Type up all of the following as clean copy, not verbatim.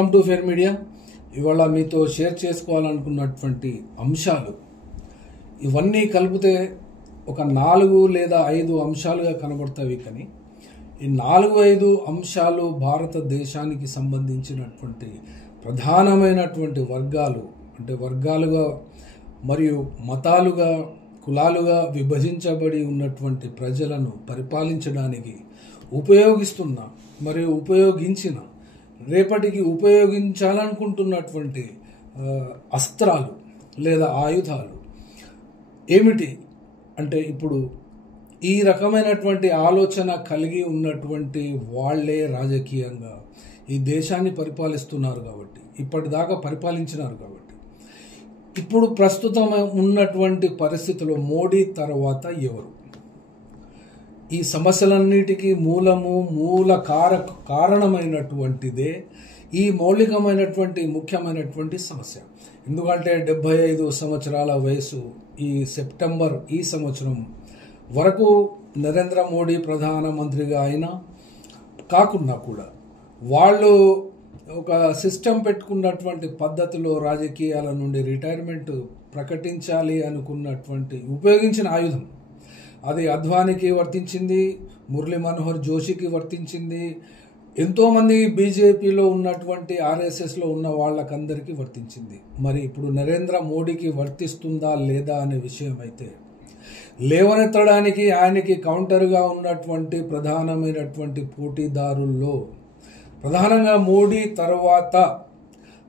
Welcome to fair media. ఇవాళ మీతో share చేసుకోవాలనుకున్నటువంటి అంశాలు ఇవన్నీ కలిపితే ఒక 4 లేదా 5 అంశాలుగా కనబడతాయి. కానీ ఈ 4-5 అంశాలు భారతదేశానికి సంబంధించినటువంటి ప్రధానమైనటువంటి వర్గాలు, అంటే వర్గాలుగా మరియు మతాలుగా, కులాలుగా విభజించబడి ఉన్నటువంటి ప్రజలను పరిపాలించడానికి ఉపయోగిస్తున్న మరియు ఉపయోగించిన, రేపటికి ఉపయోగించాలనుకుంటున్నటువంటి అస్త్రాలు లేదా ఆయుధాలు ఏమిటి అంటే, ఇప్పుడు ఈ రకమైనటువంటి ఆలోచన కలిగి ఉన్నటువంటి వాళ్ళే రాజకీయంగా ఈ దేశాన్ని పరిపాలిస్తున్నారు కాబట్టి, ఇప్పటిదాకా పరిపాలించినారు కాబట్టి, ఇప్పుడు ప్రస్తుతం ఉన్నటువంటి పరిస్థితిలో మోడీ తర్వాత ఎవరు? ఈ సమస్యలన్నిటికీ మూల కారణమైనటువంటిదే ఈ మౌలికమైనటువంటి ముఖ్యమైనటువంటి సమస్య. ఎందుకంటే 75 సంవత్సరాల వయసు ఈ సెప్టెంబర్ ఈ సంవత్సరం వరకు నరేంద్ర మోడీ ప్రధానమంత్రిగా అయినా కాకుండా కూడా వాళ్ళు ఒక సిస్టమ్ పెట్టుకున్నటువంటి పద్ధతిలో రాజకీయాల నుండి రిటైర్మెంట్ ప్రకటించాలి అనుకున్నటువంటి ఉపయోగించిన ఆయుధం అది అద్వానీకి వర్తించింది, మురళీ మనోహర్ జోషికి వర్తించింది, ఎంతోమంది బీజేపీలో ఉన్నటువంటి ఆర్ఎస్ఎస్లో ఉన్న వాళ్ళకందరికీ వర్తించింది. మరి ఇప్పుడు నరేంద్ర మోడీకి వర్తిస్తుందా లేదా అనే విషయం అయితే లేవనెత్తడానికి ఆయనకి కౌంటర్గా ఉన్నటువంటి ప్రధానమైనటువంటి పోటీదారుల్లో ప్రధానంగా మోడీ తర్వాత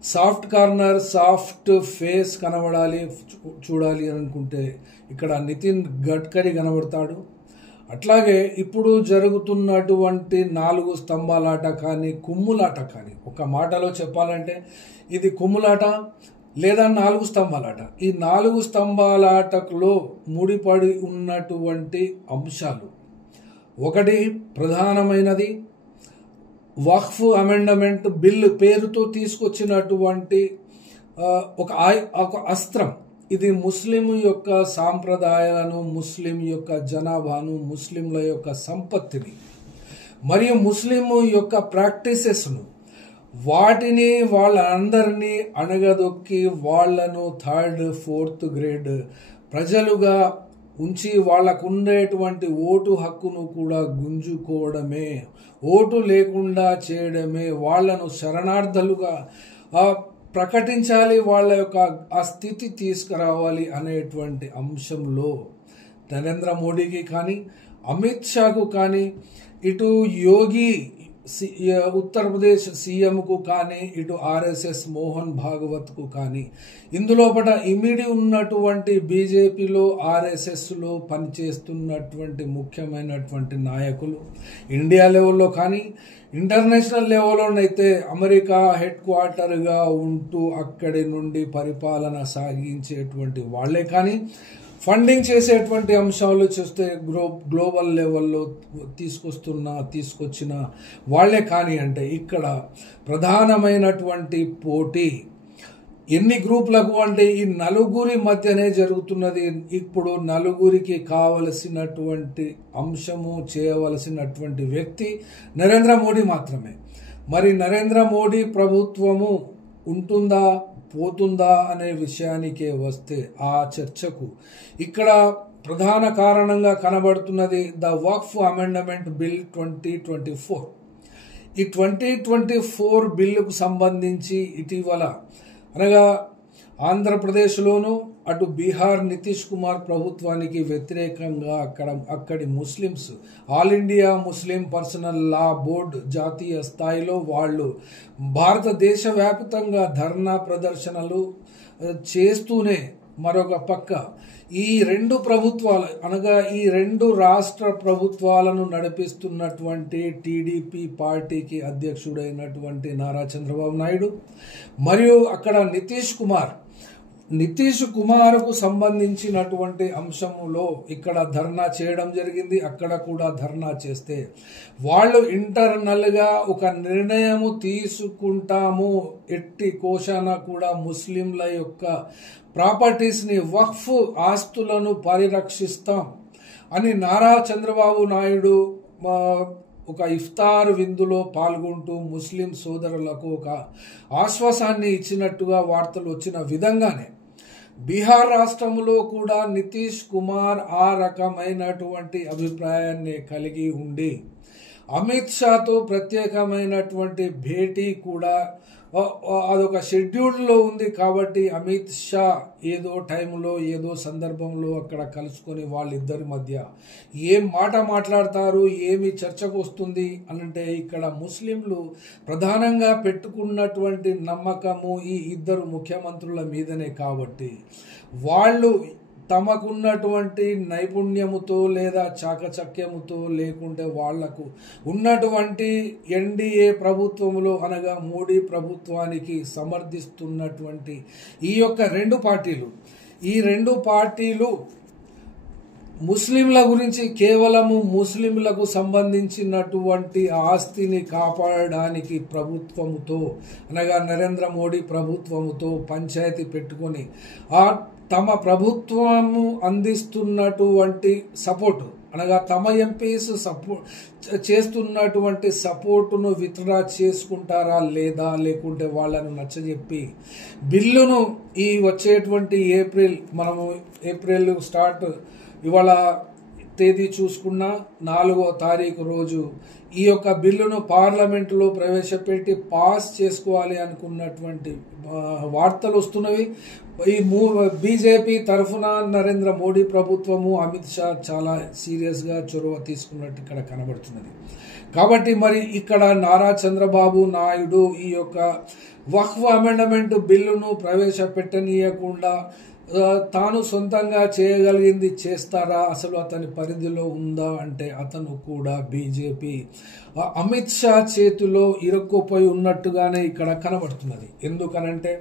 సాఫ్ట్ కార్నర్, సాఫ్ట్ ఫేస్ కనబడాలి చూడాలి అనుకుంటే ఇక్కడ నితిన్ గడ్కరీ కనబడతాడు. అట్లాగే ఇప్పుడు జరుగుతున్నటువంటి 4 స్తంభాలాట కానీ కుమ్ములాట కానీ, ఒక మాటలో చెప్పాలంటే ఇది కుమ్ములాట లేదా 4 స్తంభాలాట. ఈ 4 స్తంభాలాటలో ముడిపడి ఉన్నటువంటి అంశాలు, ఒకటి ప్రధానమైనది వక్ఫ్ అమెండ్మెంట్ బిల్ పేరుతో తీసుకొచ్చినటువంటి ఒక అస్త్రం. ఇది ముస్లిం యొక్క సాంప్రదాయాలను, ముస్లిం యొక్క జనాభాను, ముస్లింల యొక్క సంపత్తిని మరియు ముస్లిం యొక్క ప్రాక్టీసెస్ను, వాటిని వాళ్ళందరినీ అణగదొక్కి వాళ్లను 3rd, 4th గ్రేడ్ ప్రజలుగా ఉంచి వాళ్లకు ఉండేటువంటి ఓటు హక్కును కూడా గుంజుకోవడమే, ఓటు లేకుండా చేయడమే, వాళ్లను శరణార్థులుగా ప్రకటించాలి, వాళ్ళ యొక్క ఆ స్థితి తీసుకురావాలి అనేటువంటి అంశంలో నరేంద్ర మోడీకి కానీ, అమిత్ షాకు కానీ, ఇటు యోగి ఉత్తరప్రదేశ్ సీఎంకు కానీ, ఇటు ఆర్ఎస్ఎస్ మోహన్ భాగవత్కు కానీ, ఇందులోపట ఇమిడి ఉన్నటువంటి బీజేపీలో ఆర్ఎస్ఎస్లో పనిచేస్తున్నటువంటి ముఖ్యమైనటువంటి నాయకులు ఇండియా లెవెల్లో కానీ, ఇంటర్నేషనల్ లెవెల్లోనైతే అమెరికా హెడ్ క్వార్టర్గా ఉంటూ అక్కడి నుండి పరిపాలన సాగించేటువంటి వాళ్లే కానీ, ఫండింగ్ చేసేటువంటి అంశాలు చూస్తే గ్లోబల్ లెవెల్లో తీసుకొచ్చిన వాళ్లే కానీ, అంటే ఇక్కడ ప్రధానమైనటువంటి పోటీ ఎన్ని గ్రూపులకు అంటే ఈ 4 మధ్యనే జరుగుతున్నది. ఇప్పుడు 4కి కావలసినటువంటి అంశము, చేయవలసినటువంటి వ్యక్తి నరేంద్ర మోడీ మాత్రమే. మరి నరేంద్ర మోడీ ప్రభుత్వము ఉంటుందా పోతుందా అనే విషయానికే వస్తే, ఆ చర్చకు ఇక్కడ ప్రధాన కారణంగా కనబడుతున్నది ద వక్ఫ్ అమెండ్మెంట్ బిల్ 2024. ఈ 2024 బిల్లుకు సంబంధించి ఇటీవల అనగా ఆంధ్రప్రదేశ్లోను, అటు బీహార్ నితీష్ కుమార్ ప్రభుత్వానికి వ్యతిరేకంగా అక్కడి Muslims All India Muslim Personal Law Board జాతీయ స్థాయిలో వాళ్ళు భారతదేశ వ్యాప్తంగా ధర్నా ప్రదర్శనలు చేస్తూనే, మరొక పక్క ఈ 2 ప్రభుత్వాలు అనగా ఈ 2 రాష్ట్ర ప్రభుత్వాలను నడిపిస్తున్నటువంటి టీడీపీ పార్టీకి అధ్యక్షుడైనటువంటి నారా చంద్రబాబు నాయుడు మరియు అక్కడ నితీష్ కుమార్కు సంబంధించినటువంటి అంశములో ఇక్కడ ధర్నా చేయడం జరిగింది. అక్కడ కూడా ధర్నా చేస్తే వాళ్ళు ఇంటర్నల్గా ఒక నిర్ణయము తీసుకుంటాము, ఎట్టి కోశాన కూడా ముస్లింల యొక్క ప్రాపర్టీస్ని, వక్ఫ్ ఆస్తులను పరిరక్షిస్తాం అని నారా చంద్రబాబు నాయుడు ఒక ఇఫ్తార్ విందులో పాల్గొంటూ ముస్లిం సోదరులకు ఒక ఆశ్వాసాన్ని ఇచ్చినట్టుగా వార్తలు వచ్చిన విధంగానే బీహార్ రాష్ట్రంలో కూడా నితీష్ కుమార్ ఆ రకమైనటువంటి అభిప్రాయాన్ని కలిగి ఉండి అమిత్ షాతో ప్రత్యేకమైనటువంటి భేటీ కూడా అదొక షెడ్యూల్లో ఉంది. కాబట్టి అమిత్ షా ఏదో టైంలో ఏదో సందర్భంలో అక్కడ కలుసుకొని వాళ్ళిద్దరి మధ్య ఏం మాట మాట్లాడతారు, ఏమి చర్చకు వస్తుంది అనంటే ఇక్కడ ముస్లింలు ప్రధానంగా పెట్టుకున్నటువంటి నమ్మకము ఈ ఇద్దరు ముఖ్యమంత్రుల మీదనే. కాబట్టి వాళ్ళు తమకున్నటువంటి నైపుణ్యముతో లేదా చాకచక్యముతో లేకుంటే వాళ్లకు ఉన్నటువంటి ఎన్డీఏ ప్రభుత్వములో అనగా మోడీ ప్రభుత్వానికి సమర్థిస్తున్నటువంటి ఈ యొక్క ఈ రెండు పార్టీలు ముస్లింల గురించి కేవలము ముస్లింలకు సంబంధించినటువంటి ఆస్తిని కాపాడడానికి ప్రభుత్వముతో అనగా నరేంద్ర మోడీ ప్రభుత్వముతో పంచాయతీ పెట్టుకొని తమ ప్రభుత్వము అందిస్తున్నటువంటి సపోర్టు అనగా తమ ఎంపీస్ చేస్తున్నటువంటి సపోర్టును విత్డ్రా చేసుకుంటారా లేదా, లేకుంటే వాళ్ళను నచ్చజెప్పి బిల్లును ఈ వచ్చేటువంటి ఏప్రిల్ స్టార్ట్ ఇవాళ తేదీ చూసుకున్న 4వ తారీఖు రోజు ఈ యొక్క బిల్లును పార్లమెంటులో ప్రవేశపెట్టి పాస్ చేసుకోవాలి అనుకున్నటువంటి వార్తలు వస్తున్నవి. ఈ బీజేపీ తరఫున నరేంద్ర మోడీ ప్రభుత్వము అమిత్ షా చాలా సీరియస్గా చొరవ తీసుకున్నట్టు ఇక్కడ కనబడుతున్నది. కాబట్టి మరి ఇక్కడ నారా చంద్రబాబు నాయుడు ఈ యొక్క వక్ఫ్ అమెండ్మెంట్ బిల్లును ప్రవేశపెట్టనీయకుండా తాను సొంతంగా చేయగలిగింది చేస్తారా, అసలు అతని పరిధిలో ఉందా అంటే అతను కూడా బీజేపీ అమిత్ షా చేతిలో ఇరుక్కుపోయి ఉన్నట్టుగానే ఇక్కడ కనబడుతున్నది. ఎందుకనంటే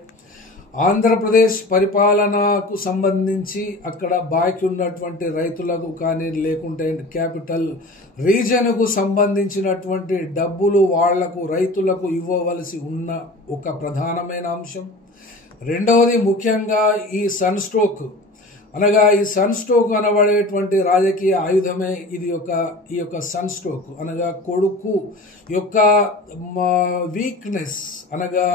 ఆంధ్రప్రదేశ్ పరిపాలనకు సంబంధించి అక్కడ బాకీ ఉన్నటువంటి రైతులకు కానీ లేకుంటే క్యాపిటల్ రీజన్కు సంబంధించినటువంటి డబ్బులు వాళ్లకు రైతులకు ఇవ్వవలసి ఉన్న ఒక ప్రధానమైన అంశం. రెండవది ముఖ్యంగా ఈ సన్ స్ట్రోక్ అనగా ఈ సన్ స్ట్రోక్ అనబడేటువంటి రాజకీయ ఆయుధమే ఈ యొక్క సన్ స్ట్రోక్ అనగా కొడుకు యొక్క వీక్నెస్ అనగా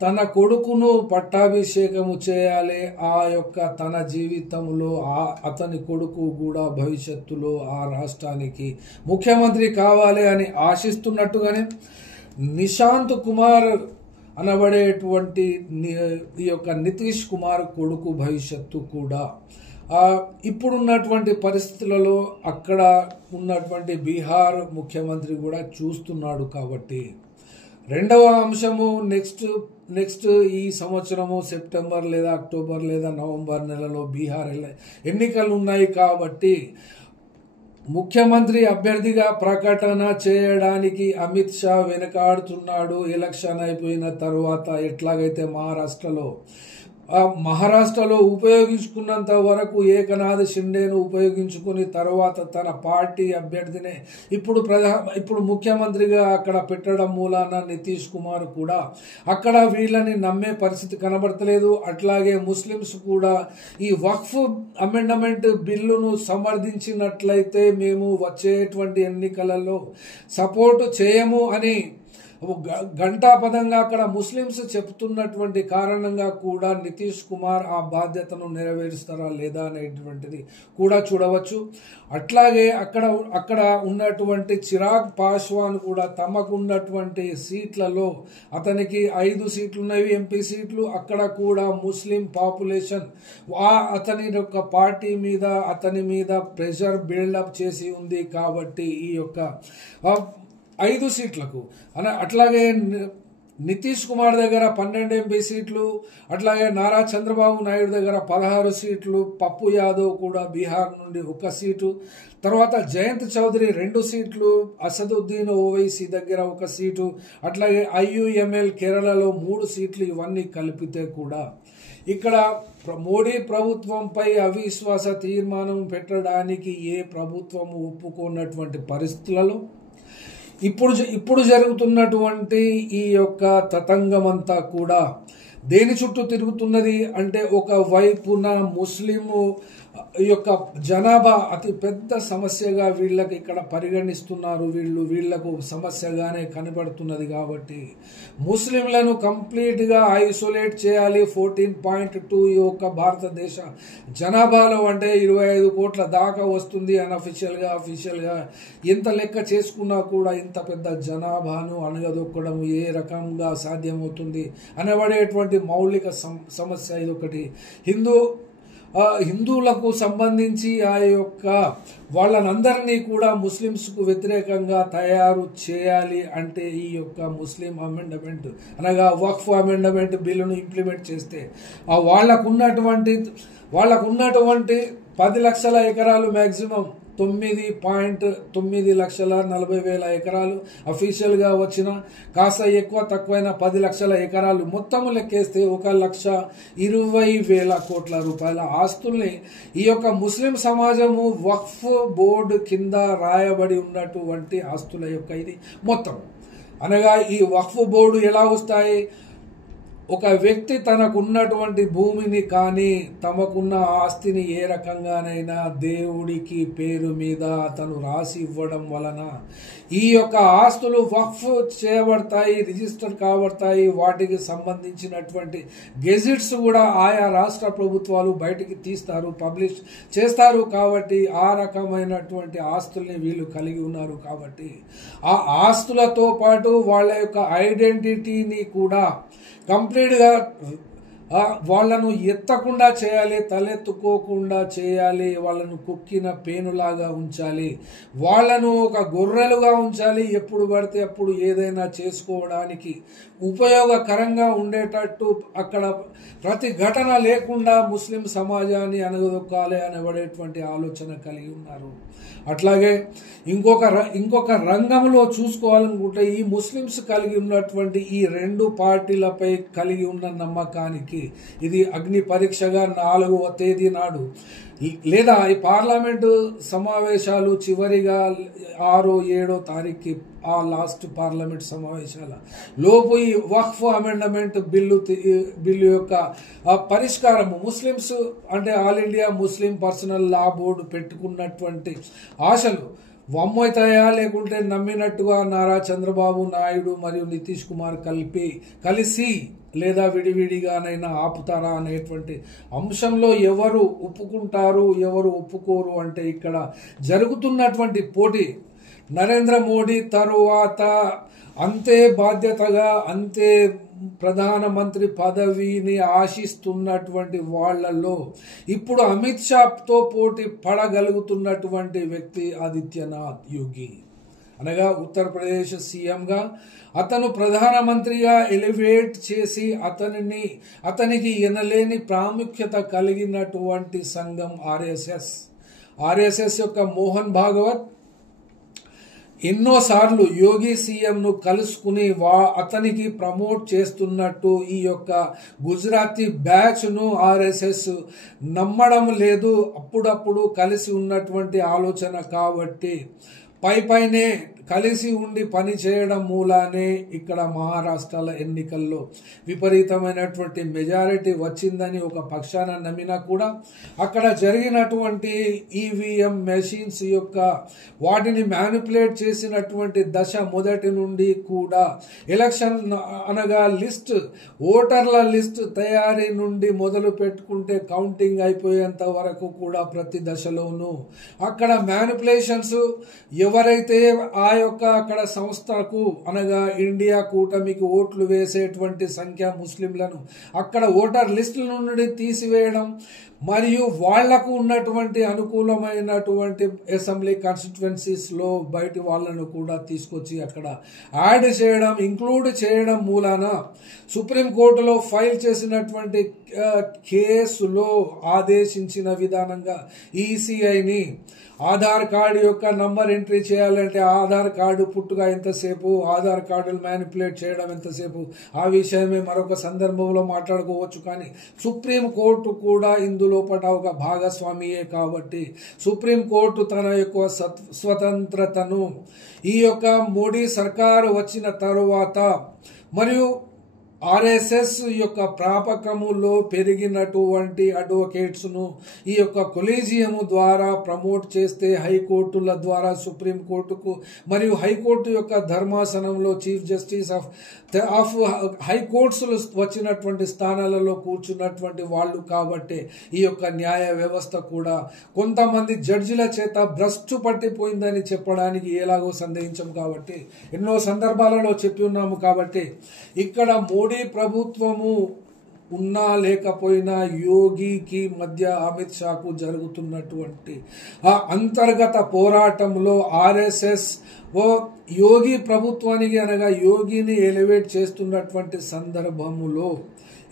తన కొడుకును పట్టాభిషేకము చేయాలి, ఆ యొక్క తన జీవితంలో అతని కొడుకు కూడా భవిష్యత్తులో ఆ రాష్ట్రానికి ముఖ్యమంత్రి కావాలి అని ఆశిస్తున్నట్టుగానే నిశాంత్ కుమార్ అనబడేటువంటి ఈ యొక్క నితీష్ కుమార్ కొడుకు భవిష్యత్తు కూడా ఇప్పుడున్నటువంటి పరిస్థితులలో అక్కడ ఉన్నటువంటి బీహార్ ముఖ్యమంత్రి కూడా చూస్తున్నాడు. కాబట్టి రెండవ అంశము నెక్స్ట్ ఈ సంవత్సరము సెప్టెంబర్ లేదా అక్టోబర్ లేదా నవంబర్ నెలలో బీహార్ ఎన్నికలు ఉన్నాయి. కాబట్టి ముఖ్యమంత్రి అభ్యర్థిగా ప్రకటన చేయడానికి అమిత్ షా వెనకాడుతున్నాడు. ఎలక్షన్ అయిపోయిన తర్వాత ఎట్లాగైతే మహారాష్ట్రలో ఉపయోగించుకున్నంత వరకు ఏకనాథ్ షిండేను ఉపయోగించుకుని తర్వాత తన పార్టీ అభ్యర్థినే ఇప్పుడు ముఖ్యమంత్రిగా అక్కడ పెట్టడం మూలాన నితీష్ కుమార్ కూడా అక్కడ వీళ్ళని నమ్మే పరిస్థితి కనబడతలేదు. అట్లాగే ముస్లిమ్స్ కూడా ఈ వక్ఫ్ అమెండ్మెంట్ బిల్లును సమర్థించినట్లయితే మేము వచ్చేటువంటి ఎన్నికలలో సపోర్టు చేయము అని ఘంటాపదంగా అక్కడ ముస్లిమ్స్ చెప్తున్నటువంటి కారణంగా కూడా నితీష్ కుమార్ ఆ బాధ్యతను నెరవేరుస్తారా లేదా అనేటువంటిది కూడా చూడవచ్చు. అట్లాగే అక్కడ ఉన్నటువంటి చిరాగ్ పాస్వాన్ కూడా తమకున్నటువంటి సీట్లలో అతనికి 5 సీట్లు ఉన్నవి ఎంపీ సీట్లు. అక్కడ కూడా ముస్లిం పాపులేషన్ అతని యొక్క పార్టీ మీద అతని మీద ప్రెషర్ బిల్డప్ చేసి ఉంది. కాబట్టి ఈ యొక్క 5 సీట్లకు అట్లాగే నితీష్ కుమార్ దగ్గర 12 ఎంపీ సీట్లు, అట్లాగే నారా చంద్రబాబు నాయుడు దగ్గర 16 సీట్లు, పప్పు యాదవ్ కూడా బీహార్ నుండి 1 సీటు, తర్వాత జయంత్ చౌదరి 2 సీట్లు, అసదుద్దీన్ ఓవైసీ దగ్గర 1 సీటు, అట్లాగే ఐయుఎంఎల్ కేరళలో 3 సీట్లు. ఇవన్నీ కలిపితే కూడా ఇక్కడ మోడీ ప్రభుత్వంపై అవిశ్వాస తీర్మానం పెట్టడానికి ఏ ప్రభుత్వము ఒప్పుకున్నటువంటి పరిస్థితులలో ఇప్పుడు జరుగుతున్నటువంటి ఈ యొక్క తతంగమంతా కూడా దేని చుట్టూ తిరుగుతున్నది అంటే ఒక వైపున ముస్లిము యొక్క జనాభా అతి పెద్ద సమస్యగా వీళ్ళకి ఇక్కడ పరిగణిస్తున్నారు. వీళ్లకు సమస్యగానే కనబడుతున్నది. కాబట్టి ముస్లింలను కంప్లీట్గా ఐసోలేట్ చేయాలి. 14.2 ఈ యొక్క భారతదేశ జనాభాలో అంటే 25 కోట్ల దాకా వస్తుంది అఫీషియల్గా ఎంత లెక్క చేసుకున్నా కూడా ఇంత పెద్ద జనాభాను అణగదొక్కడం ఏ రకంగా సాధ్యమవుతుంది అనబడేటువంటి మౌలిక సమస్య ఇదొకటి. హిందువులకు సంబంధించి ఆ యొక్క వాళ్ళనందరినీ కూడా ముస్లిమ్స్కు వ్యతిరేకంగా తయారు చేయాలి అంటే ఈ యొక్క ముస్లిం అమెండమెంట్ అనగా వక్ఫ్ అమెండమెంట్ బిల్లును ఇంప్లిమెంట్ చేస్తే వాళ్ళకున్నటువంటి 10 లక్షల ఎకరాలు మ్యాక్సిమం 9.940,000 ఎకరాలు అఫీషియల్గా వచ్చిన కాస్త ఎక్కువ తక్కువైన 10 లక్షల ఎకరాలు మొత్తం లెక్కేస్తే 1,20,000 కోట్ల రూపాయల ఆస్తుల్ని ఈ యొక్క ముస్లిం సమాజము వక్ఫ్ బోర్డు కింద రాయబడి ఉన్నటువంటి ఆస్తుల యొక్క ఇది మొత్తం అనగా ఈ వక్ఫ్ బోర్డు ఎలా వస్తాయి? ఒక వ్యక్తి తనకున్నటువంటి భూమిని కానీ తమకున్న ఆస్తిని ఏ రకంగానైనా దేవుడికి పేరు మీద అతను రాసి ఇవ్వడం వలన ఈ యొక్క ఆస్తులు వక్ఫ్ చేయబడతాయి, రిజిస్టర్ కాబడతాయి. వాటికి సంబంధించినటువంటి గెజిట్స్ కూడా ఆయా రాష్ట్ర ప్రభుత్వాలు బయటికి తీస్తారు, పబ్లిష్ చేస్తారు. కాబట్టి ఆ రకమైనటువంటి ఆస్తుల్ని వీళ్ళు కలిగి ఉన్నారు. కాబట్టి ఆ ఆస్తులతో పాటు వాళ్ళ యొక్క ఐడెంటిటీని కూడా కంప్లీట్గా వాళ్ళను ఎత్తకుండా చేయాలి, తలెత్తుకోకుండా చేయాలి, వాళ్ళను కుక్కిన పేనులాగా ఉంచాలి, వాళ్ళను ఒక గొర్రెలుగా ఉంచాలి. ఎప్పుడు పడితే అప్పుడు ఏదైనా చేసుకోవడానికి ఉపయోగకరంగా ఉండేటట్టు అక్కడ ప్రతి ఘటన లేకుండా ముస్లిం సమాజాన్ని అనగదొక్కాలి అనబడేటువంటి ఆలోచన కలిగి ఉన్నారు. అట్లాగే ఇంకొక రంగంలో చూసుకోవాలనుకుంటే ఈ ముస్లిమ్స్ కలిగి ఉన్నటువంటి ఈ 2 పార్టీలపై కలిగి ఉన్న నమ్మకానికి ఇది అగ్ని పరీక్షగా 4వ తేదీ నాడు లేదా ఈ పార్లమెంటు సమావేశాలు చివరిగా 6, 7 తారీఖుకి ఆ లాస్ట్ పార్లమెంట్ సమావేశాల లోపు ఈ వక్ఫ్ అమెండమెంట్ బిల్లు యొక్క పరిష్కారము ముస్లిమ్స్ అంటే all India Muslim Personal Law board పెట్టుకున్నటువంటి ఆశలు వమ్మవుతాయా లేకుంటే నమ్మినట్టుగా నారా చంద్రబాబు నాయుడు మరియు నితీష్ కుమార్ కలిసి లేదా విడివిడిగానైనా ఆపుతారా అనేటువంటి అంశంలో ఎవరు ఒప్పుకుంటారు ఎవరు ఒప్పుకోరు అంటే ఇక్కడ జరుగుతున్నటువంటి పోటీ నరేంద్ర మోడీ తరువాత అంతే బాధ్యతగా అంతే ప్రధానమంత్రి పదవిని ఆశిస్తున్నటువంటి వాళ్లలో ఇప్పుడు అమిత్ షాతో పోటీ పడగలుగుతున్నటువంటి వ్యక్తి ఆదిత్యనాథ్ యోగి అనగా ఉత్తరప్రదేశ్ సీఎంగా అతను ప్రధానమంత్రిగా ఎలివేట్ చేసి అతనికి ఎనలేని ప్రాముఖ్యత కలిగినటువంటి సంఘం ఆర్ఎస్ఎస్ యొక్క మోహన్ భాగవత్ ఎన్నోసార్లు యోగి సీఎంను కలుసుకుని అతనికి ప్రమోట్ చేస్తున్నట్టు ఈ యొక్క గుజరాతీ బ్యాచ్ను ఆర్ఎస్ఎస్ నమ్మడం లేదు. అప్పుడప్పుడు కలిసి ఉన్నటువంటి ఆలోచన కాబట్టి పైనే కలిసి ఉండి పని చేయడం మూలానే ఇక్కడ మహారాష్ట్రాల ఎన్నికల్లో విపరీతమైనటువంటి మెజారిటీ వచ్చిందని ఒక పక్షాన నమ్మినా కూడా అక్కడ జరిగినటువంటి ఈవీఎం మెషిన్స్ యొక్క వాటిని మ్యానిపులేట్ చేసినటువంటి దశ మొదటి నుండి కూడా ఎలక్షన్ అనగా ఓటర్ల లిస్ట్ తయారీ నుండి మొదలు పెట్టుకుంటే కౌంటింగ్ అయిపోయేంత వరకు కూడా ప్రతి దశలోనూ అక్కడ మ్యానిపులేషన్స్ ఎవరైతే ఆ యొక్క అక్కడ సంస్థకు అనగా ఇండియా కూటమికి ఓట్లు వేసేటువంటి సంఖ్య ముస్లింలను అక్కడ ఓటర్ లిస్టుల నుండి తీసివేయడం మరియు వాళ్లకు ఉన్నటువంటి అనుకూలమైనటువంటి అసెంబ్లీ కాన్స్టిట్యుయెన్సీస్ లో బయటి వాళ్లను కూడా తీసుకొచ్చి అక్కడ యాడ్ చేయడం ఇంక్లూడ్ చేయడం మూలాన సుప్రీంకోర్టులో ఫైల్ చేసినటువంటి కేసులో ఆదేశించిన విధానంగా ఈసీఐని ఆధార్ కార్డు యొక్క నంబర్ ఎంట్రీ చేయాలంటే ఆధార్ కార్డు పుట్టుగా ఎంతసేపు, ఆధార్ కార్డులు మ్యానిపులేట్ చేయడం ఎంతసేపు, ఆ విషయమే మరొక సందర్భంలో మాట్లాడుకోవచ్చు. కానీ సుప్రీంకోర్టు కూడా ఇందులోపట ఒక భాగస్వామియే కాబట్టి సుప్రీంకోర్టు తన యొక్క స్వతంత్రతను ఈ యొక్క మోడీ సర్కారు వచ్చిన తరువాత మరియు ఆర్ఎస్ఎస్ యొక్క ప్రాపకములో పెరిగినటువంటి అడ్వకేట్స్ను ఈ యొక్క కొలీజియం ద్వారా ప్రమోట్ చేస్తే హైకోర్టుల ద్వారా సుప్రీంకోర్టుకు మరియు హైకోర్టు యొక్క ధర్మాసనంలో చీఫ్ జస్టిస్ ఆఫ్ హైకోర్ట్స్ వచ్చినటువంటి స్థానాలలో కూర్చున్నటువంటి వాళ్ళు కాబట్టి ఈ యొక్క న్యాయ వ్యవస్థ కూడా కొంతమంది జడ్జిల చేత భ్రష్టు పట్టిపోయిందని చెప్పడానికి ఎలాగో సందేహించం కాబట్టి ఎన్నో సందర్భాలలో చెప్పి ఉన్నాము కాబట్టి ఇక్కడ మోడీ ప్రభుత్వము ఉన్నా లేకపోయినా యోగికి మధ్య అమిత్ షాకు జరుగుతున్నటువంటి ఆ అంతర్గత పోరాటంలో ఆర్ఎస్ఎస్ యోగి ప్రభుత్వానికి అనగా యోగిని ఎలివేట్ చేస్తున్నటువంటి సందర్భములో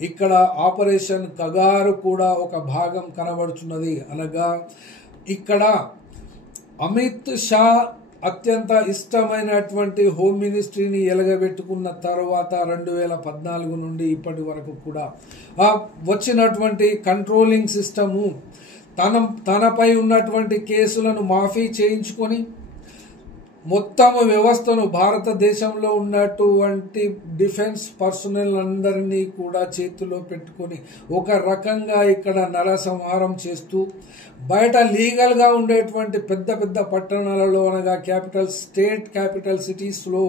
ఇక్కడ ఆపరేషన్ కగారు కూడా ఒక భాగం కనబడుతున్నది. అనగా ఇక్కడ అమిత్ షా అత్యంత ఇష్టమైనటువంటి హోమ్ మినిస్ట్రీని ఎలగబెట్టుకున్న తర్వాత 2014 నుండి ఇప్పటి వరకు కూడా వచ్చినటువంటి కంట్రోలింగ్ సిస్టము తనపై ఉన్నటువంటి కేసులను మాఫీ చేయించుకొని మొత్తం వ్యవస్థను భారతదేశంలో ఉన్నటువంటి డిఫెన్స్ పర్సనల్ అందరినీ కూడా చేతిలో పెట్టుకొని ఒక రకంగా ఇక్కడ నరసంహారం చేస్తూ బయట లీగల్గా ఉండేటువంటి పెద్ద పెద్ద పట్టణాలలో అనగా స్టేట్ క్యాపిటల్ సిటీస్లో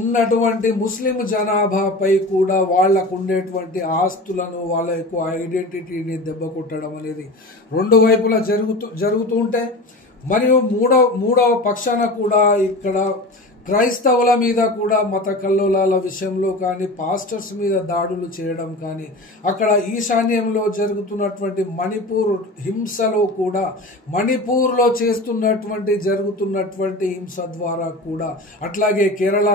ఉన్నటువంటి ముస్లిం జనాభాపై కూడా వాళ్లకు ఉండేటువంటి ఆస్తులను వాళ్ళ యొక్క ఐడెంటిటీని దెబ్బ కొట్టడం అనేది రెండు వైపులా జరుగుతూ ఉంటే మరియు మూడవ పక్షాన కూడా ఇక్కడ క్రైస్తవుల మీద కూడా మత కల్లోలాల విషయంలో కానీ పాస్టర్స్ మీద దాడులు చేయడం కానీ అక్కడ ఈశాన్యంలో జరుగుతున్నటువంటి మణిపూర్ హింసలో కూడా మణిపూర్లో జరుగుతున్నటువంటి హింస ద్వారా కూడా అట్లాగే కేరళ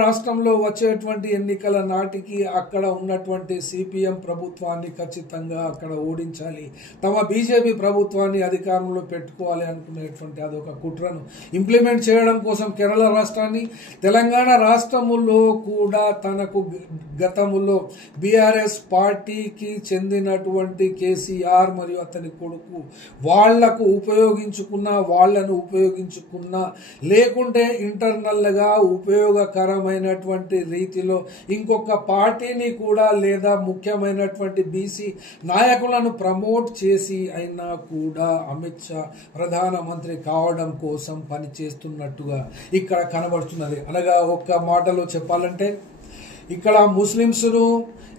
రాష్ట్రంలో వచ్చేటువంటి ఎన్నికల నాటికి అక్కడ ఉన్నటువంటి సిపిఎం ప్రభుత్వాన్ని ఖచ్చితంగా అక్కడ ఓడించాలి, తమ బీజేపీ ప్రభుత్వాన్ని అధికారంలో పెట్టుకోవాలి అనుకునేటువంటి అదొక కుట్రను ఇంప్లిమెంట్ చేయడం కోసం కేరళ రాష్ట్రాన్ని, తెలంగాణ రాష్ట్రములో కూడా తనకు గతములో బీఆర్ఎస్ పార్టీకి చెందినటువంటి కేసీఆర్ మరియు అతని కొడుకు వాళ్లను ఉపయోగించుకున్నా లేకుంటే ఇంటర్నల్గా ఉపయోగకరమైనటువంటి రీతిలో ఇంకొక పార్టీని కూడా లేదా ముఖ్యమైనటువంటి బీసీ నాయకులను ప్రమోట్ చేసి అయినా కూడా అమిత్ షా ప్రధానమంత్రి కావడం కోసం పనిచేస్తున్నట్టుగా ఇక్కడ కనబడుతున్నది. అనగా ఒక్క మాటలో చెప్పాలంటే ఇక్కడ ముస్లింస్ను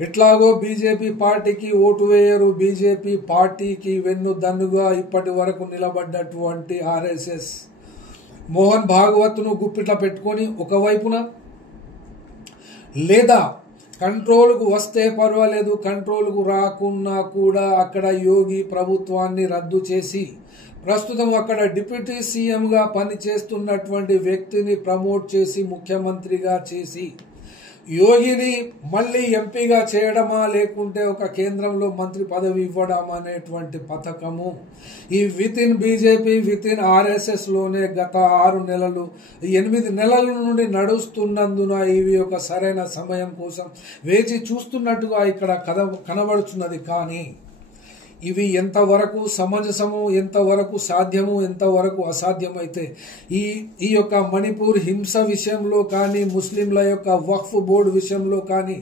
ఎట్లాగో బీజేపీ పార్టీకి ఓటు వేయరు, బీజేపీ పార్టీకి వెన్నుదన్నుగా ఇప్పటి వరకు నిలబడ్డటువంటి ఆర్ఎస్ఎస్ మోహన్ భాగవత్ను గుప్పిట్ల పెట్టుకొని ఒకవైపున లేదా కంట్రోల్కు వస్తే పర్వాలేదు, కంట్రోల్కు రాకున్నా కూడా అక్కడ యోగి ప్రభుత్వాన్ని రద్దు చేసి ప్రస్తుతం అక్కడ డిప్యూటీ సీఎంగా పనిచేస్తున్నటువంటి వ్యక్తిని ప్రమోట్ చేసి ముఖ్యమంత్రిగా చేసి యోగిని మళ్ళీ ఎంపీగా చేయడమా లేకుంటే ఒక కేంద్రంలో మంత్రి పదవి ఇవ్వడమా అనేటువంటి పథకము ఈ వితిన్ బీజేపీ వితిన్ ఆర్ఎస్ఎస్ లోనే గత 8 నెలల నుండి నడుస్తున్నందున ఇవి ఒక సరైన సమయం కోసం వేచి చూస్తున్నట్టుగా ఇక్కడ కనబడుతున్నది. కానీ ఇవి ఎంతవరకు సమంజసము, ఎంతవరకు సాధ్యము, ఎంతవరకు అసాధ్యమైతే ఈ యొక్క మణిపూర్ హింస విషయంలో కానీ ముస్లింల యొక్క వక్ఫ్ బోర్డు విషయంలో కానీ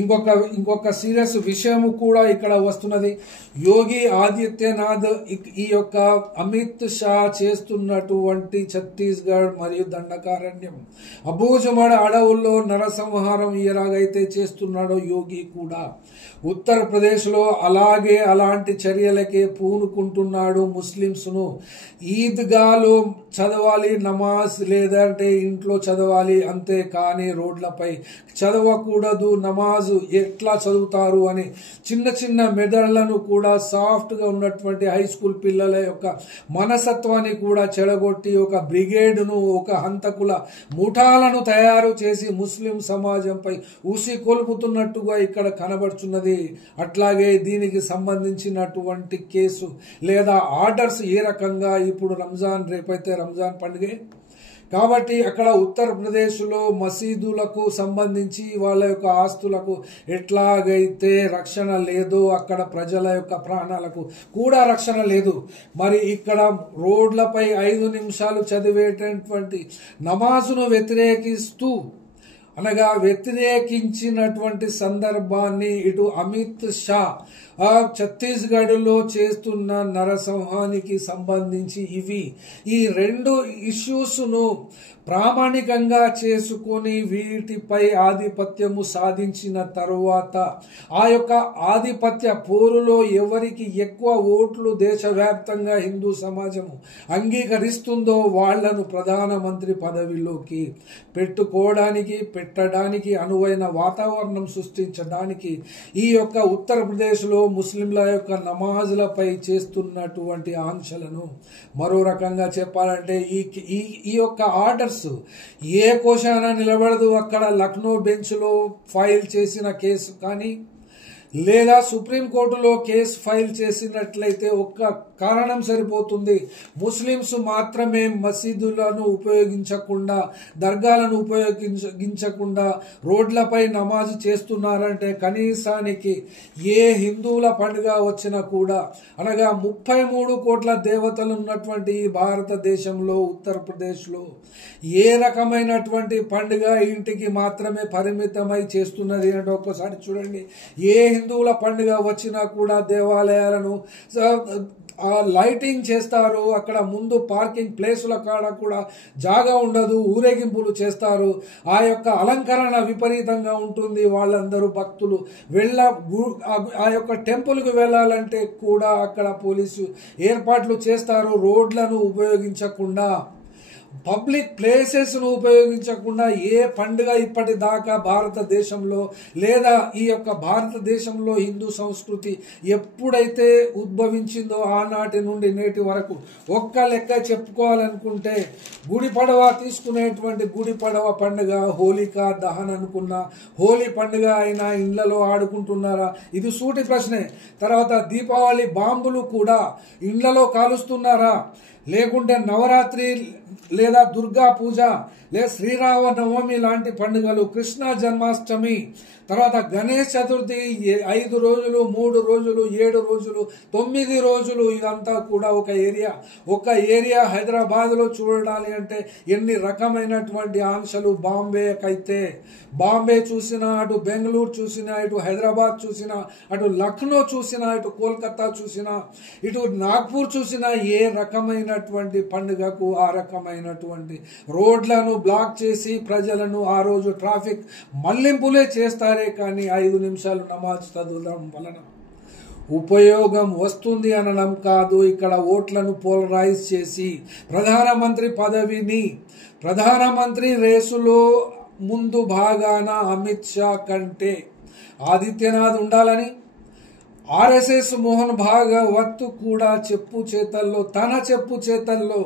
ఇంకొక సీరియస్ విషయము కూడా ఇక్కడ వస్తున్నది. యోగి ఆదిత్యనాథ్ ఈ యొక్క అమిత్ షా చేస్తున్నటువంటి ఛత్తీస్గఢ్ మరియు దండకారణ్యం అబూజమడ అడవుల్లో నరసంహారం ఎలాగైతే చేస్తున్నాడో యోగి కూడా ఉత్తరప్రదేశ్లో అలాంటి చర్యలకే పూనుకుంటున్నాడు. ముస్లింస్ను ఈద్గాలో చదవాలి నమాజ్, లేదంటే ఇంట్లో చదవాలి, అంతే కానీ రోడ్లపై చదవకూడదు. నమాజు ఎట్లా చదువుతారు అని చిన్న మెదళ్లను కూడా సాఫ్ట్గా ఉన్నటువంటి హై స్కూల్ పిల్లల యొక్క మనసత్వాన్ని కూడా చెడగొట్టి ఒక బ్రిగేడ్ను, ఒక హంతకుల ముఠాలను తయారు చేసి ముస్లిం సమాజంపై ఉసి కొలుపుతున్నట్టుగా ఇక్కడ కనబడుతున్నది. అట్లాగే దీనికి సంబంధించినటువంటి కేసు లేదా ఆర్డర్స్ ఏ రకంగా ఇప్పుడు రేపైతే రంజాన్ పండుగ కాబట్టి అక్కడ ఉత్తరప్రదేశ్లో మసీదులకు సంబంధించి వాళ్ళ యొక్క ఆస్తులకు ఎట్లాగైతే రక్షణ లేదో అక్కడ ప్రజల యొక్క ప్రాణాలకు కూడా రక్షణ లేదు. మరి ఇక్కడ రోడ్లపై 5 నిమిషాలు చదివేటటువంటి నమాజును వ్యతిరేకిస్తూ అనగా వ్యతిరేకించినటువంటి సందర్భాన్ని ఇటు అమిత్ షా ఛత్తీస్గఢ్లో చేస్తున్న నరసింహానికి సంబంధించి ఈ రెండు ఇష్యూస్ను ప్రామాణికంగా చేసుకొని వీటిపై ఆధిపత్యము సాధించిన తరువాత ఆ యొక్క ఆధిపత్య పోరులో ఎవరికి ఎక్కువ ఓట్లు దేశవ్యాప్తంగా హిందూ సమాజము అంగీకరిస్తుందో వాళ్లను ప్రధానమంత్రి పదవిలోకి పెట్టడానికి అనువైన వాతావరణం సృష్టించడానికి ఈ యొక్క ఉత్తరప్రదేశ్లో ముస్లింల యొక్క నమాజులపై చేస్తున్నటువంటి ఆంక్షలను మరో రకంగా చెప్పాలంటే ఈ యొక్క ఆర్డర్స్ ఏ కోశాన నిలబడదు. అక్కడ లక్నో బెంచ్లో ఫైల్ చేసిన కేసు కానీ లేదా సుప్రీంకోర్టులో కేసు ఫైల్ చేసినట్లయితే ఒక్క కారణం సరిపోతుంది. ముస్లింస్ మాత్రమే మసీదులను ఉపయోగించకుండా, దర్గాలను ఉపయోగించకుండా రోడ్లపై నమాజ్ చేస్తున్నారంటే కనీసానికి ఏ హిందువుల పండుగ వచ్చినా కూడా, అనగా 33 కోట్ల దేవతలు ఉన్నటువంటి ఈ భారతదేశంలో ఉత్తరప్రదేశ్లో ఏ రకమైనటువంటి పండుగ ఇంటికి మాత్రమే పరిమితమై చేస్తున్నది అంటే ఒక్కసారి చూడండి. ఏ హిందువుల పండుగ వచ్చినా కూడా దేవాలయాలను లైటింగ్ చేస్తారు. అక్కడ ముందు పార్కింగ్ ప్లేసుల కాడ కూడా జాగా ఉండదు, ఊరేగింపులు చేస్తారు. ఆ యొక్క అలంకరణ విపరీతంగా ఉంటుంది. వాళ్ళందరూ భక్తులు ఆ యొక్క టెంపుల్కి వెళ్ళాలంటే కూడా అక్కడ పోలీసు ఏర్పాట్లు చేస్తారు. రోడ్లను ఉపయోగించకుండా, పబ్లిక్ ప్లేసెస్ను ఉపయోగించకుండా ఏ పండుగ ఇప్పటిదాకా భారతదేశంలో లేదా ఈ యొక్క భారతదేశంలో హిందూ సంస్కృతి ఎప్పుడైతే ఉద్భవించిందో ఆనాటి నుండి నేటి వరకు ఒక్క లెక్క చెప్పుకోవాలనుకుంటే గుడి పడవ తీసుకునేటువంటి గుడి పడవ పండుగ, హోలికా దహన్ అనుకున్న హోలీ పండుగ అయినా ఇండ్లలో ఆడుకుంటున్నారా? ఇది సూటి ప్రశ్నే. తర్వాత దీపావళి బాంబులు కూడా ఇండ్లలో కాలుస్తున్నారా? లేకుంటే నవరాత్రి లేదా దుర్గా పూజ లేదా శ్రీరామ నవమి లాంటి పండుగలు, కృష్ణ జన్మాష్టమి, తర్వాత గణేష్ చతుర్థి 5 రోజులు, 3 రోజులు, 7 రోజులు, 9 రోజులు, ఇదంతా కూడా ఒక ఏరియా హైదరాబాద్లో చూడాలి అంటే ఎన్ని రకమైనటువంటి ఆంక్షలు. బాంబే చూసినా, అటు బెంగళూరు చూసినా, ఇటు హైదరాబాద్ చూసినా, అటు లక్నో చూసినా, ఇటు కోల్కతా చూసినా, ఇటు నాగ్పూర్ చూసినా ఏ రకమైనటువంటి పండుగకు ఆ రకమైనటువంటి రోడ్లను బ్లాక్ చేసి ప్రజలను ఆ రోజు ట్రాఫిక్ మళ్లింపులే చేస్తారే కానీ 5 నిమిషాలు నమాజ్ చదవడం వలన ఉపయోగం వస్తుంది అనడం కాదు. ఇక్కడ ఓట్లను పోలరైజ్ చేసి ప్రధానమంత్రి రేసులో ముందు భాగాన అమిత్ షా కంటే ఆదిత్యనాథ్ ఉండాలని ఆర్ఎస్ఎస్ మోహన్ భాగవత్ కూడా తన చెప్పు చేతల్లో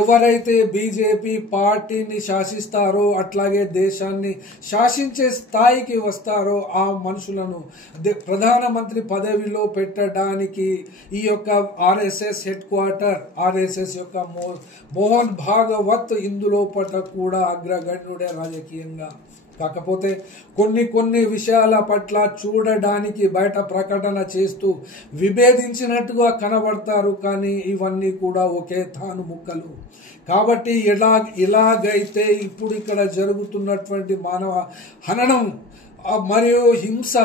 ఎవరైతే బీజేపీ పార్టీని శాసిస్తారో అట్లాగే దేశాన్ని శాసించే స్థాయికి వస్తారో ఆ మనుషులను ప్రధానమంత్రి పదవిలో పెట్టడానికి ఈ యొక్క ఆర్ఎస్ఎస్ హెడ్ క్వార్టర్, ఆర్ఎస్ఎస్ యొక్క మోహన్ భాగవత్ ఇందులో కూడా అగ్రగణ్యుడే రాజకీయంగా. కాకపోతే కొన్ని విషయాల పట్ల చూడడానికి బయట ప్రకటన చేస్తూ విభేదించినట్టుగా కనబడతారు. కానీ ఇవన్నీ కూడా ఒకే తాను ముక్కలు. కాబట్టి ఇలాగైతే ఇప్పుడు ఇక్కడ జరుగుతున్నటువంటి మానవ హననం మరియు హింస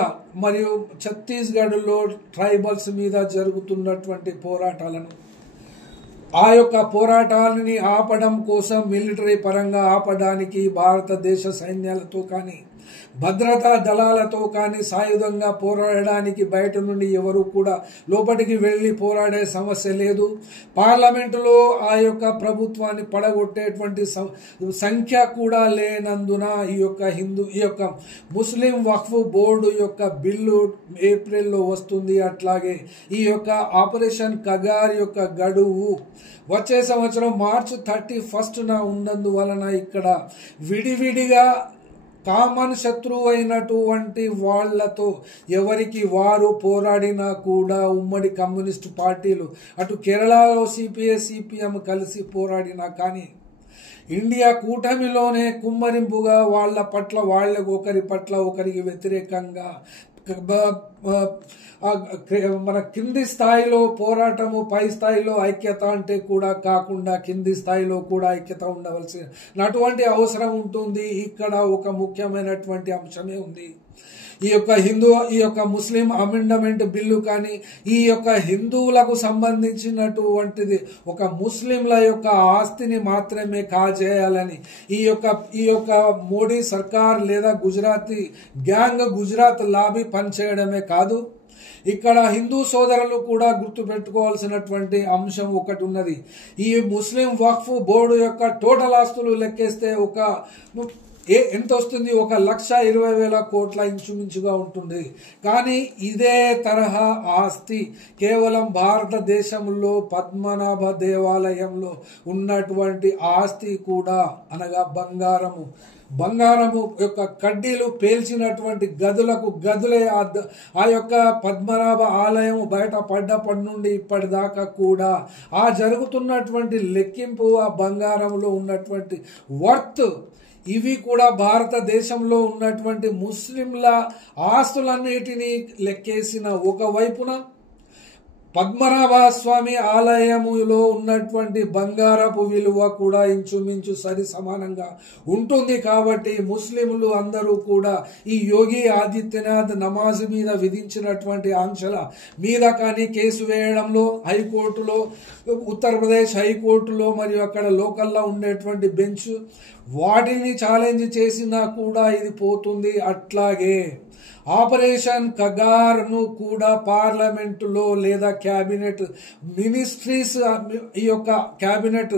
మరియు ఛత్తీస్గఢ్లో ట్రైబల్స్ మీద జరుగుతున్నటువంటి పోరాటాలను, ఆ యొక్క పోరాటాలని ఆపడం కోసం మిలిటరీ పరంగా ఆపడానికి భారతదేశ సైన్యాలతో కానీ భద్రతా దళాలతో కానీ సాయుధంగా పోరాడడానికి బయట నుండి ఎవరు కూడా లోపలికి వెళ్ళి పోరాడే సమస్య లేదు. పార్లమెంటులో ఆ యొక్క ప్రభుత్వాన్ని పడగొట్టేటువంటి సంఖ్య కూడా లేనందున ఈ యొక్క ముస్లిం వక్ఫ్ బోర్డు యొక్క బిల్లు ఏప్రిల్లో వస్తుంది. అట్లాగే ఈ యొక్క ఆపరేషన్ కగార్ యొక్క గడువు వచ్చే సంవత్సరం మార్చి 31న ఉన్నందువలన ఇక్కడ విడివిడిగా కామన్ శత్రువు అయినటువంటి వాళ్లతో ఎవరికి వారు పోరాడినా కూడా ఉమ్మడి కమ్యూనిస్టు పార్టీలు అటు కేరళలో సిపిఐ సిపిఎం కలిసి పోరాడినా కానీ ఇండియా కూటమిలోనే కుమ్మరింపుగా ఒకరి పట్ల ఒకరికి వ్యతిరేకంగా మన కింది స్థాయిలో పోరాటము, పై స్థాయిలో ఐక్యత అంటే కూడా కాకుండా కింది స్థాయిలో కూడా ఐక్యత ఉండవలసినటువంటి అవసరం ఉంటుంది. ఇక్కడ ఒక ముఖ్యమైనటువంటి అంశమే ఉంది. ఈ యొక్క ముస్లిం అమెండ్మెంట్ బిల్లు కానీ ఈ యొక్క హిందువులకు సంబంధించినటువంటిది ఒక ముస్లింల యొక్క ఆస్తిని మాత్రమే కాజేయాలని ఈ యొక్క మోడీ సర్కార్ లేదా గుజరాతీ గ్యాంగ్, గుజరాత్ లాబీ పనిచేయడమే కాదు, ఇక్కడ హిందూ సోదరులు కూడా గుర్తుపెట్టుకోవాల్సినటువంటి అంశం ఒకటి ఉన్నది. ఈ ముస్లిం వక్ఫ్ బోర్డు యొక్క టోటల్ ఆస్తులు లెక్కేస్తే ఎంత వస్తుంది? 1,20,000 కోట్ల ఇంచుమించుగా ఉంటుంది. కానీ ఇదే తరహా ఆస్తి కేవలం భారతదేశంలో పద్మనాభ దేవాలయంలో ఉన్నటువంటి ఆస్తి కూడా, అనగా బంగారము యొక్క కడ్డీలు పేల్చినటువంటి గదులే ఆ యొక్క పద్మనాభ ఆలయం బయట పడ్డప్పటి నుండి ఇప్పటిదాకా కూడా ఆ జరుగుతున్నటువంటి లెక్కింపు, ఆ బంగారంలో ఉన్నటువంటి వర్త్, ఇవి కూడా భారతదేశంలో ఉన్నటువంటి ముస్లింల ఆస్తులన్నిటినీ లెక్కేసిన ఒకవైపున పద్మనాభ స్వామి ఆలయములో ఉన్నటువంటి బంగారపు విలువ కూడా ఇంచుమించు సరి సమానంగా ఉంటుంది. కాబట్టి ముస్లింలు అందరూ కూడా ఈ యోగి ఆదిత్యనాథ్ నమాజ్ మీద విధించినటువంటి ఆంక్షల మీద కానీ కేసు వేయడంలో హైకోర్టులో, ఉత్తరప్రదేశ్ హైకోర్టులో మరియు అక్కడ లోకల్లో ఉండేటువంటి బెంచ్ వాటిని ఛాలెంజ్ చేసినా కూడా ఇది పోతుంది. అట్లాగే ఆపరేషన్ కగార్ ను కూడా పార్లమెంటులో లేదా క్యాబినెట్ మినిస్ట్రీస్, ఈ యొక్క క్యాబినెట్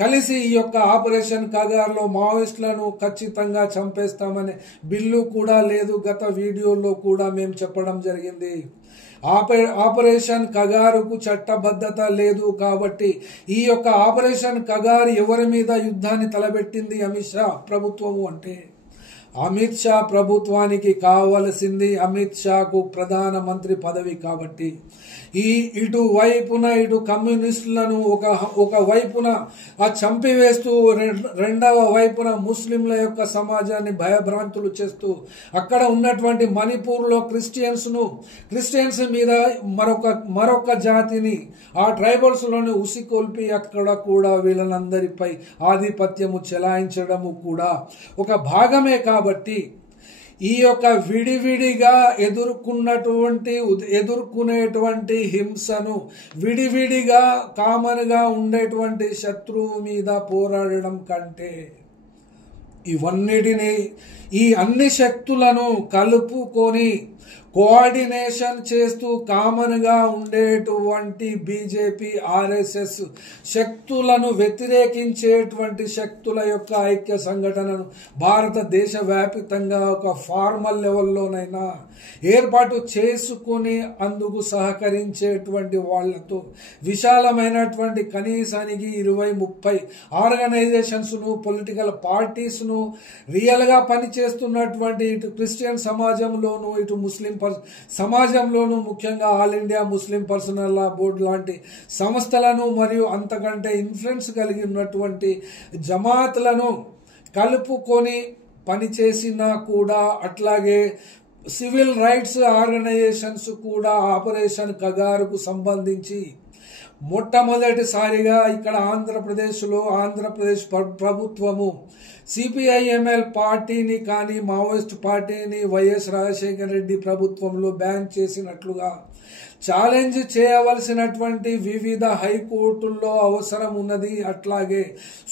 కలిసి ఈ యొక్క ఆపరేషన్ కగార్లో మావోయిస్టులను ఖచ్చితంగా చంపేస్తామనే బిల్లు కూడా లేదు. గత వీడియోలో కూడా మేము చెప్పడం జరిగింది. ఆపరేషన్ కగారుకు చట్టబద్ధత లేదు. కాబట్టి ఈ యొక్క ఆపరేషన్ కగారు ఎవరి మీద యుద్ధాన్ని తలబెట్టింది? అమిత్ షా ప్రభుత్వము. అంటే అమిత్ షా ప్రభుత్వానికి కావలసింది అమిత్ షాకు ప్రధానమంత్రి పదవి. కాబట్టి ఇటు కమ్యూనిస్టులను ఒక వైపున చంపివేస్తూ, రెండవ వైపున ముస్లింల యొక్క సమాజాన్ని భయభ్రాంతులు చేస్తూ, అక్కడ ఉన్నటువంటి మణిపూర్లో క్రిస్టియన్స్ మీద మరొక జాతిని, ఆ ట్రైబల్స్ లోని ఉసికొల్పి అక్కడ కూడా వీళ్ళందరిపై ఆధిపత్యము చెలాయించడము కూడా ఒక భాగమే. కాబట్టి ఈ యొక్క విడివిడిగా ఎదుర్కొనేటువంటి హింసను, విడివిడిగా కామన్ గా ఉండేటువంటి శత్రువు మీద పోరాడడం కంటే ఈ అన్ని శక్తులను కలుపుకొని కోఆర్డినేషన్ చేస్తూ కామన్ గా ఉండేటువంటి బీజేపీ, ఆర్ఎస్ఎస్ శక్తులను వ్యతిరేకించేటువంటి శక్తుల యొక్క ఐక్య సంఘటనను భారతదేశ వ్యాప్తంగా ఒక ఫార్మల్ లెవెల్లోనైనా ఏర్పాటు చేసుకుని అందుకు సహకరించేటువంటి వాళ్లతో విశాలమైనటువంటి కనీసానికి 20-30 ఆర్గనైజేషన్స్ ను, పొలిటికల్ పార్టీస్ ను, రియల్ గా పనిచేస్తున్నటువంటి ఇటు క్రిస్టియన్ సమాజంలోను, ఇటు ముస్లిం సమాజంలోను, ముఖ్యంగా all India Muslim Personal Law board లాంటి సంస్థలను మరియు అంతకంటే ఇన్ఫ్లుయెన్స్ కలిగి ఉన్నటువంటి జమాత్లను కలుపుకొని పనిచేసినా కూడా, అట్లాగే సివిల్ రైట్స్ ఆర్గనైజేషన్స్ కూడా ఆపరేషన్ కగారుకు సంబంధించి మొట్టమొదటిసారిగా ఇక్కడ ఆంధ్రప్రదేశ్ ప్రభుత్వము సిపిఐఎంఎల్ పార్టీని కానీ మావోయిస్ట్ పార్టీని వైఎస్ రాజశేఖర రెడ్డి ప్రభుత్వంలో బ్యాన్ చేసినట్లుగా ఛాలెంజ్ చేయవలసినటువంటి వివిధ హైకోర్టుల్లో అవసరం ఉన్నది. అట్లాగే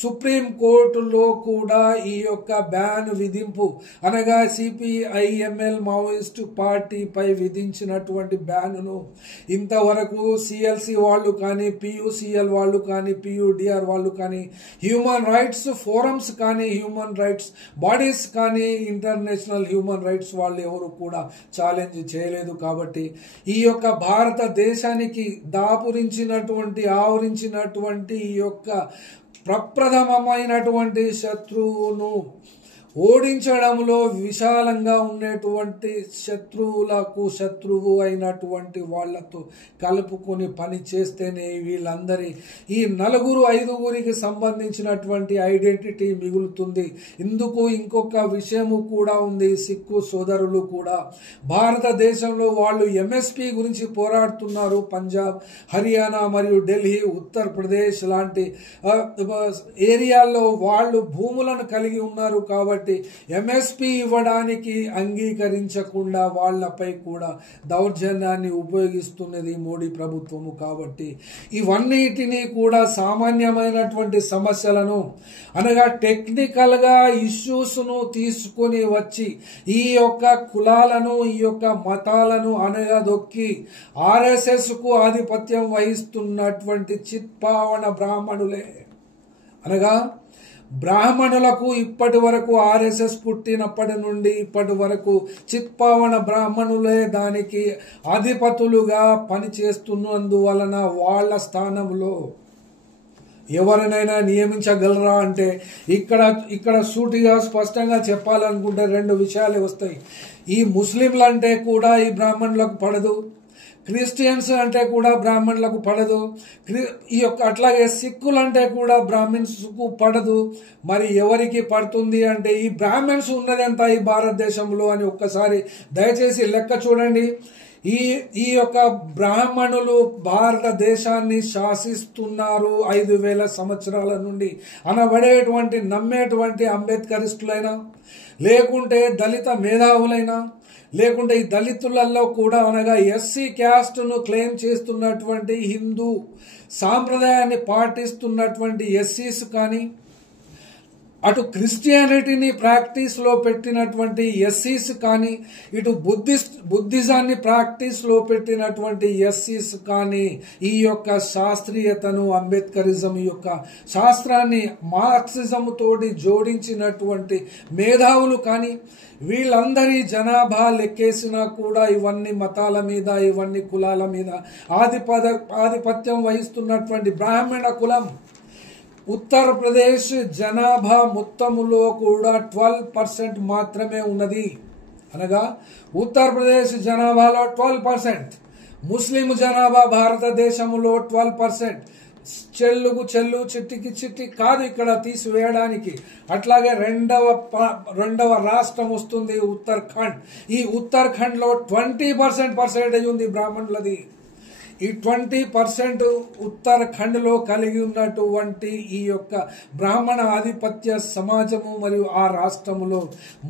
సుప్రీం కోర్టులో కూడా ఈ యొక్క బ్యాన్ విధింపు, అనగా సిపిఐఎంఎల్ మావోయిస్ట్ పార్టీపై విధించినటువంటి బ్యాన్ను ఇంతవరకు సిఎల్సి వాళ్ళు కానీ, పియుసిఎల్ వాళ్ళు కానీ, పియుడిఆర్ వాళ్ళు కానీ, హ్యూమన్ రైట్స్ ఫోరమ్స్ కానీ, హ్యూమన్ రైట్స్ బాడీస్ కానీ, ఇంటర్నేషనల్ హ్యూమన్ రైట్స్ వాళ్ళు ఎవరు కూడా ఛాలెంజ్ చేయలేదు. కాబట్టి ఈ యొక్క భారతదేశానికి ఆవరించినటువంటి ఈ యొక్క ప్రప్రథమమైనటువంటి శత్రువును ఓడించడంలో విశాలంగా ఉండేటువంటి శత్రువు అయినటువంటి వాళ్లతో కలుపుకొని పని చేస్తేనే వీళ్ళందరి ఈ 4-5 సంబంధించినటువంటి ఐడెంటిటీ మిగులుతుంది. ఇందుకు ఇంకొక విషయము కూడా ఉంది. సిక్కు సోదరులు కూడా భారతదేశంలో వాళ్ళు ఎంఎస్పి గురించి పోరాడుతున్నారు. పంజాబ్, హర్యానా మరియు ఢిల్లీ, ఉత్తరప్రదేశ్ లాంటి ఏరియాల్లో వాళ్ళు భూములను కలిగి ఉన్నారు. కాబట్టి ఎంఎస్పి ఇవ్వడానికి అంగీకరించకుండా వాళ్లపై కూడా దౌర్జన్యాన్ని ఉపయోగిస్తున్నది మోడీ ప్రభుత్వము. కాబట్టి ఇవన్నిటినీ కూడా సామాన్యమైనటువంటి సమస్యలను అనగా టెక్నికల్ గా ఇష్యూస్ ను తీసుకొని వచ్చి ఈ యొక్క కులాలను ఈ యొక్క మతాలను అనగదొక్కి ఆర్ఎస్ఎస్ కు ఆధిపత్యం వహిస్తున్నటువంటి చిత్పావన బ్రాహ్మణులే. అనగా బ్రాహ్మణులకు ఇప్పటి వరకు ఆర్ఎస్ఎస్ పుట్టినప్పటి నుండి ఇప్పటి వరకు చిత్పావన బ్రాహ్మణులే దానికి అధిపతులుగా పనిచేస్తున్నందువలన వాళ్ళ స్థానంలో ఎవరినైనా నియమించగలరా అంటే ఇక్కడ సూటిగా స్పష్టంగా చెప్పాలనుకుంటే 2 విషయాలే వస్తాయి. ఈ ముస్లింలు అంటే కూడా ఈ బ్రాహ్మణులకు పడదు, క్రిస్టియన్స్ అంటే కూడా బ్రాహ్మణులకు పడదు, ఈ యొక్క అట్లాగే సిక్కులు అంటే కూడా బ్రాహ్మిన్స్ కు పడదు. మరి ఎవరికి పడుతుంది అంటే ఈ బ్రాహ్మణ్స్ ఉన్నదంతా ఈ భారతదేశంలో అని ఒక్కసారి దయచేసి లెక్క చూడండి. ఈ యొక్క బ్రాహ్మణులు భారతదేశాన్ని శాసిస్తున్నారు 5000 సంవత్సరాల నుండి అనబడేటువంటి నమ్మేటువంటి అంబేద్కరిస్టులైనా లేకుంటే దళిత మేధావులైనా లేకుంటే ఈ దళితులలో కూడా అనగా ఎస్సీ క్యాస్ట్ ను క్లెయిమ్ చేస్తున్నటువంటి హిందూ సాంప్రదాయాన్ని పాటిస్తున్నటువంటి ఎస్సీస్ కానీ అటు క్రిస్టియానిటీని ప్రాక్టీస్ లో పెట్టినటువంటి ఎస్సీస్ కానీ ఇటు బుద్ధిజాన్ని ప్రాక్టీస్ లో పెట్టినటువంటి ఎస్సీస్ కానీ ఈ యొక్క శాస్త్రీయతను అంబేద్కరిజం యొక్క శాస్త్రాన్ని మార్క్సిజం తోటి జోడించినటువంటి మేధావులు కానీ వీళ్ళందరి జనాభా లెక్కేసినా కూడా ఇవన్నీ మతాల మీద ఇవన్నీ కులాల మీద ఆధిపత్యం వహిస్తున్నటువంటి బ్రాహ్మణ కులం ఉత్తరప్రదేశ్ జనాభా మొత్తములో కూడా 12% మాత్రమే ఉన్నది. అనగా ఉత్తరప్రదేశ్ జనాభాలో 12%, ముస్లిం జనాభా భారతదేశంలో 12%. చెల్లు చిట్టికి చిట్టి కాదు ఇక్కడ తీసివేయడానికి. అట్లాగే రెండవ రాష్ట్రం వస్తుంది ఉత్తరాఖండ్. ఈ ఉత్తరాఖండ్ లో 20% ఉంది బ్రాహ్మణులది. ఈ 20% ఉత్తరాఖండ్ లో కలిగి ఉన్నటువంటి ఈ యొక్క బ్రాహ్మణ ఆధిపత్య సమాజము మరియు ఆ రాష్ట్రములో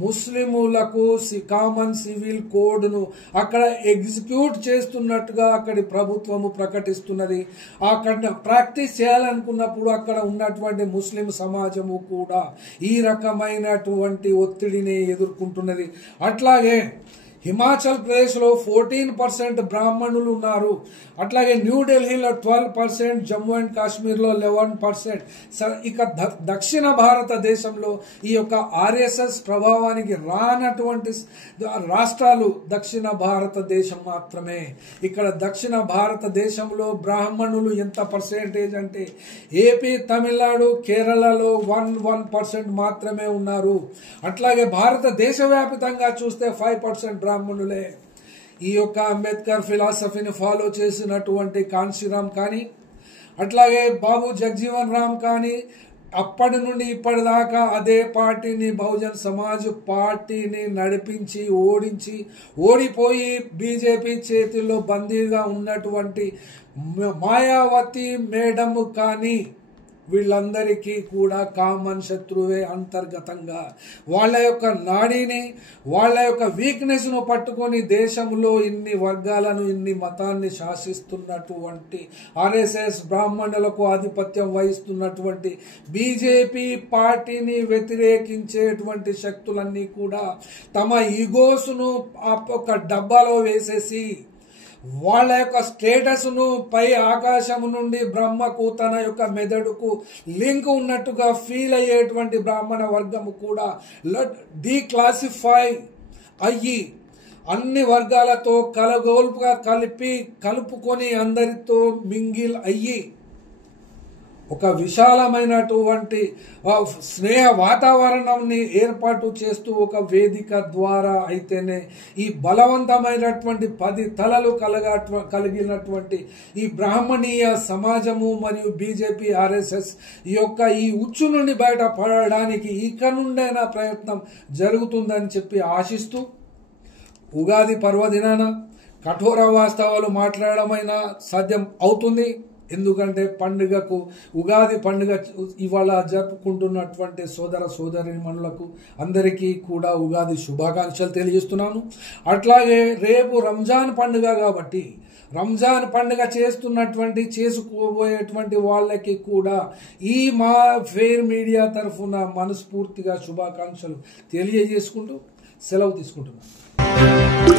ముస్లిములకు కామన్ సివిల్ కోడ్ ను అక్కడ ఎగ్జిక్యూట్ చేస్తున్నట్టుగా అక్కడి ప్రభుత్వము ప్రకటిస్తున్నది. అక్కడ ప్రాక్టీస్ చేయాలనుకున్నప్పుడు అక్కడ ఉన్నటువంటి ముస్లిం సమాజము కూడా ఈ రకమైనటువంటి ఒత్తిడిని ఎదుర్కొంటున్నది. అట్లాగే హిమాచల్ ప్రదేశ్ లో 14% బ్రాహ్మణులు ఉన్నారు. అట్లాగే న్యూఢిల్లీలో 12%, జమ్మూ అండ్ కాశ్మీర్ లో 11%. ఇక దక్షిణ భారతదేశంలో ఈ యొక్క ఆర్ఎస్ఎస్ ప్రభావానికి రానటువంటి రాష్ట్రాలు దక్షిణ భారతదేశం మాత్రమే. ఇక్కడ దక్షిణ భారతదేశంలో బ్రాహ్మణులు ఎంత పర్సెంటేజ్ అంటే ఏపీ, తమిళనాడు, కేరళలో 1% మాత్రమే ఉన్నారు. అట్లాగే భారతదేశ వ్యాప్తంగా చూస్తే 5% బ్రాహ్మణులే. ఈ యొక్క అంబేద్కర్ ఫిలాసఫీని ఫాలో చేసినటువంటి కాన్షీరామ్ కానీ అట్లాగే బాబు జగజీవన్ రామ్ కానీ అప్పటి నుండి ఇప్పటిదాకా అదే పార్టీని బహుజన్ సమాజ్ పార్టీని నడిపించి ఓడిపోయి బీజేపీ చేతిలో బందీగా ఉన్నటువంటి మాయావతి మేడం కానీ వీళ్ళందరికీ కూడా కామన్ శత్రువే. అంతర్గతంగా వాళ్ళ యొక్క నాడీని వాళ్ళ యొక్క వీక్నెస్ ను పట్టుకొని దేశంలో ఇన్ని వర్గాలను ఇన్ని మతాన్ని శాసిస్తున్నటువంటి ఆర్ఎస్ఎస్ బ్రాహ్మణులకు ఆధిపత్యం వహిస్తున్నటువంటి బీజేపీ పార్టీని వ్యతిరేకించేటువంటి శక్తులన్నీ కూడా తమ ఈగోస్ను ఒక డబ్బాలో వేసేసి వాళ్ళ యొక్క స్టేటస్ ను పై ఆకాశము నుండి బ్రహ్మకు తన యొక్క మెదడుకు లింక్ ఉన్నట్టుగా ఫీల్ అయ్యేటువంటి బ్రాహ్మణ వర్గము కూడా డీక్లాసిఫై అయ్యి అన్ని వర్గాలతో కలుపుకొని అందరితో మింగిల్ అయ్యి ఒక విశాలమైనటువంటి స్నేహ వాతావరణంని ఏర్పాటు చేస్తూ ఒక వేదిక ద్వారా అయితేనే ఈ బలవంతమైనటువంటి 10 తలలు కలిగినటువంటి ఈ బ్రాహ్మణీయ సమాజము మరియు బీజేపీ ఆర్ఎస్ఎస్ యొక్క ఈ ఉచ్చు నుండి బయటపడడానికి ఇక నుండైనా ప్రయత్నం జరుగుతుందని చెప్పి ఆశిస్తూ ఉగాది పర్వదినాన కఠోర వాస్తవాలు మాట్లాడమైనా సాధ్యం అవుతుంది. ఎందుకంటే పండుగకు ఉగాది పండుగ ఇవాళ జరుపుకుంటున్నటువంటి సోదర సోదరీమణులకు అందరికీ కూడా ఉగాది శుభాకాంక్షలు తెలియజేస్తున్నాను. అట్లాగే రేపు రంజాన్ పండుగ కాబట్టి రంజాన్ పండుగ చేసుకోబోయేటువంటి వాళ్ళకి కూడా ఈ మా ఫెయిర్ మీడియా తరఫున మనస్ఫూర్తిగా శుభాకాంక్షలు తెలియజేసుకుంటూ సెలవు తీసుకుంటున్నాను.